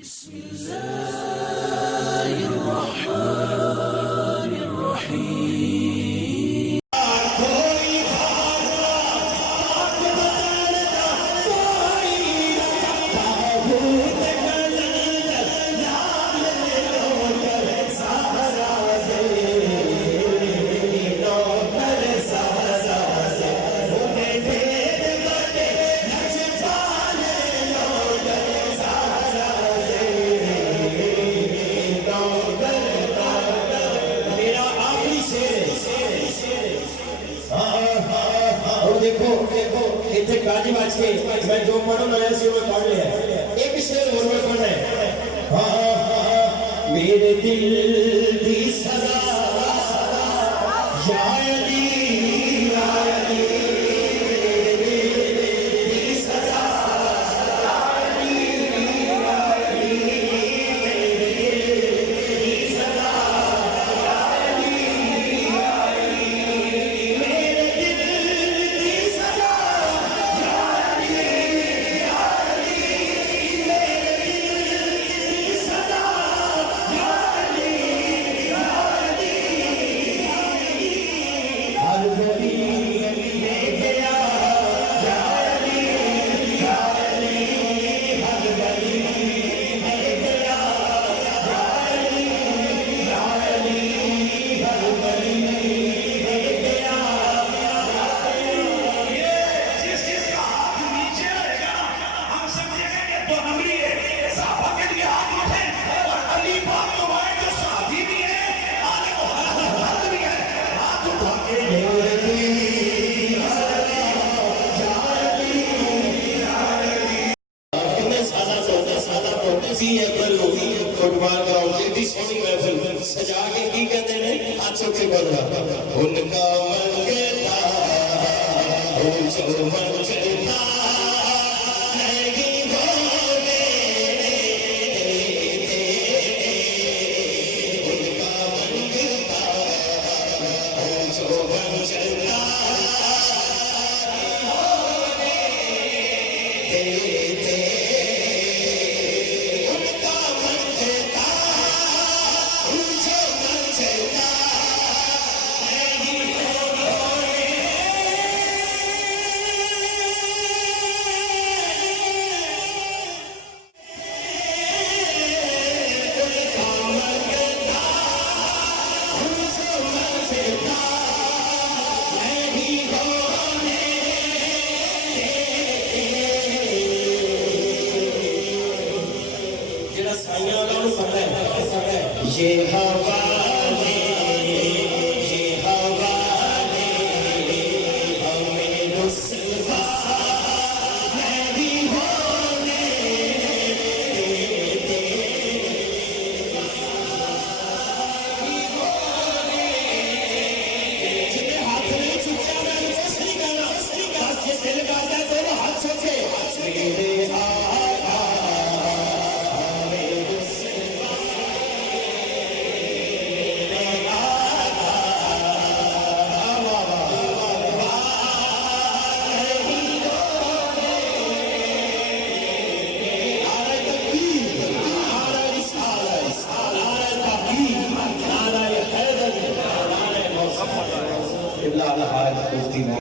بسم الله الرحمن الرحيم देखो देखो इतने गाजी बाज के मैं जो पढ़ूं नया सी वो पढ़ लिया एक शेर और मैं पढ़ना है मेरे दिल दी सदा या अली या अली मेरे दिल दी सदा या अली या अली मेरे दिल दी सदा या अली या अली मेरे दिल फुटबॉल ग्राउंड जितनी सोनी महफिल सजा के की कहते हैं हाथ चौके करना उनका मंगता हो जो मंगता नहीं होने उनका मंगता हो जो मंगता ये हवा